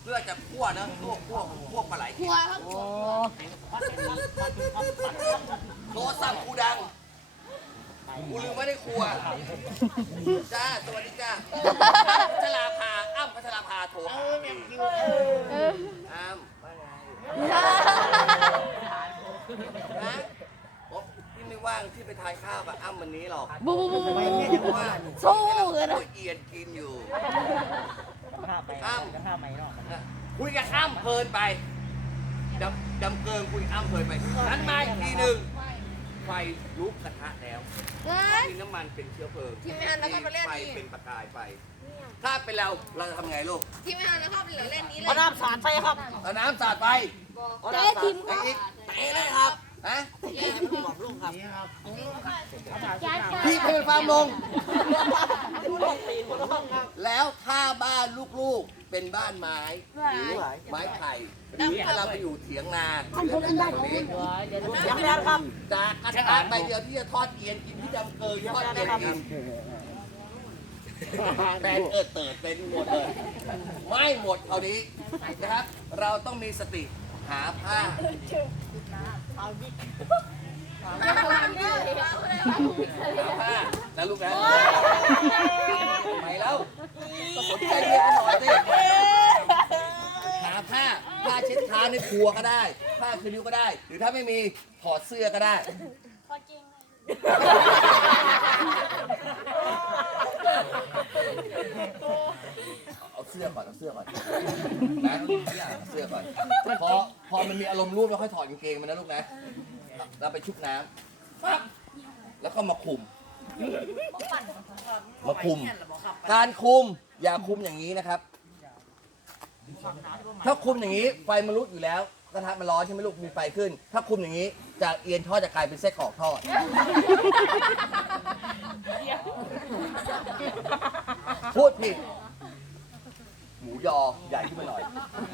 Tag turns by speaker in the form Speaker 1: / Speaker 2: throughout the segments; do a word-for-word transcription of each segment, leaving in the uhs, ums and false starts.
Speaker 1: พื่อจะคั่วนะคั่วคั่วคั่วปลาไหล
Speaker 2: ครัวครับ
Speaker 3: โอ้
Speaker 1: โทรศัพท์กูดังกูลืมไม่ได้ครัวจ้าสวัสดีจ้าพัชราภาอ้ำพัชราภาโทรหาอ้ำนะบอกพี่ไม่ว่างที่ไปทานข้าวกับอ้ำวันนี้หรอก
Speaker 2: บูบูบูบู
Speaker 1: เพราะว่า
Speaker 2: สู้
Speaker 1: กำ
Speaker 2: กัน
Speaker 1: ลั
Speaker 2: นะ
Speaker 1: งเอียนกินอยู่
Speaker 3: ข้าวไป
Speaker 1: อ้ำ
Speaker 3: ข้าวไหมเนาะ
Speaker 1: คุยกับอ้ำเพลินไปดำดำเกินคุยอ้ำเพลินไปนั้นมาอีกทีหนึ่งไฟลุกกระทะแล้ว
Speaker 2: เฮ้ย
Speaker 1: มีน้ำมันเป็นเชื้อเพลิง
Speaker 2: ทีมงานแล้วก็ไปเล่น
Speaker 1: ไฟ
Speaker 2: นี่
Speaker 1: เป็นประกายไฟถ้าเป็นเราเราจะทำไงลูก
Speaker 2: ทีมงานแล้วก็ไปเล่นนี้เล
Speaker 3: เอา
Speaker 2: ย
Speaker 3: น้ำสาดไปครับ
Speaker 1: เอาน้ำสาดไป
Speaker 2: เจ๊ทีม
Speaker 1: ไอ้อีกเตะเลยครับฮะ
Speaker 3: บอกลุงครับนี่ครับ
Speaker 1: พี่เพลฟาร์มลง
Speaker 3: ดูลงตีนคนละห้องครับ
Speaker 1: แล้วถ้าบ้านลูกๆเป็นบ้านไม้หรือไม้ไผ่หรือถ้าเราไปอยู่เถียงนาหรืออะไรแบบนี้
Speaker 3: ยังไม่ได้ครับ
Speaker 1: จากกระทะใบเดียวที่จะทอดเอียนกินที่ดำเกยทอดเอียนกินแตนเอิดเติดเป็นหมดเลยไม่หมดเท่านี้นะครับ เราต้องมีสติหาผ้าหาผ้านะลูกนะไม่แล้วก็สนใจเรียนกันหน่อยสิหาผ้าผ้าเช็ดเท้าในครัวก็ได้ ผ้าคืนนิ้วก็ได้ หรือถ้าไม่มีถอดเสื้อก็ได้ เอาเสื้อก่อนเอาเสื้อก่อนนะเอาเสื้อก่อนพอพอมันมีอารมณ์ร่วมแล้วค่อยถอดกางเกงมันนะลูกนะแล้วไปชุบน้ำปั๊บแล้วก็มาคุมมาคุม การคุมอย่าคุมอย่างนี้นะครับ ถ้าคุมอย่างนี้ไฟมันลุกอยู่แล้วกระทะมันร้อนใช่ไหมลูกมีไฟขึ้น ถ้าคุมอย่างนี้จากเอียนทอดจะกลายเป็นไส้กรอกทอด พูดผิดหมูยอใหญ่ขึ้นมาหน่อย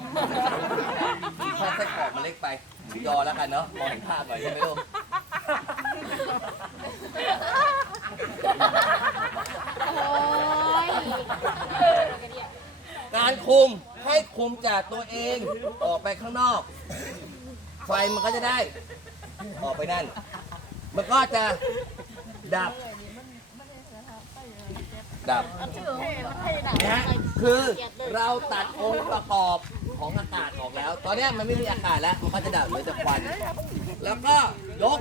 Speaker 1: ถ้าไส้กรอกมันเล็กไปหมูยอแล้วกันเนาะมองเห็นภาพหน่อยใช่ไหมลูก
Speaker 2: โอ้ย
Speaker 1: การคุมให้คุมจากตัวเองออกไปข้างนอก ไฟมันก็จะได้ออกไปนั่น มันก็จะดับ ดับนะฮะคือเราตัดองค์ประกอบของอากาศออกแล้ว ตอนนี้มันไม่มีอากาศแล้ว มันก็จะดับเหลือแต่ควัน แล้วก็ยก